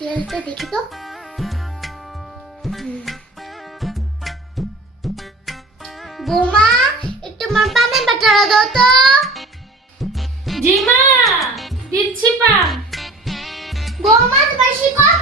সিরিয়ালটা দেখি তো। বোমা একটু আমার পামে বাটারা দাও তো। জিমা দিচ্ছি পাম। বোমা তোমার শিকড়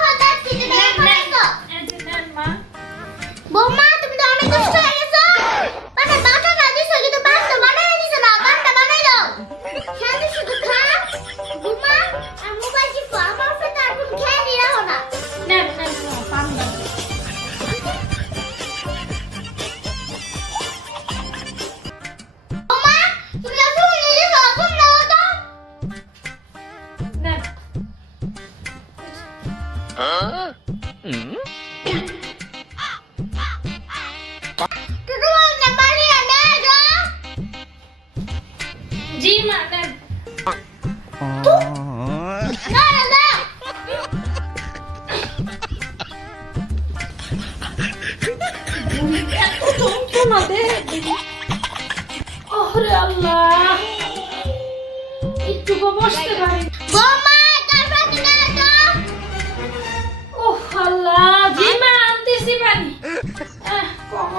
ওরে আল্লাহ। একটু বসতে পারি।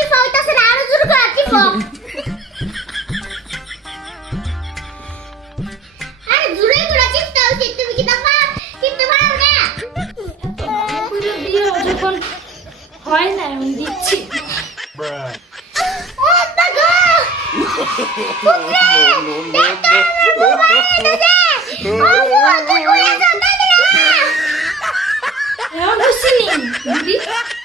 টিপো হইতাছে না আরও জোরে করে টিপো আরে জোরে করে টিপতে হইছে তুমি কি দাপা টিপতে পারো না? পুরো দিয়ে যখন হয় না আমি দিচ্ছি। Oh,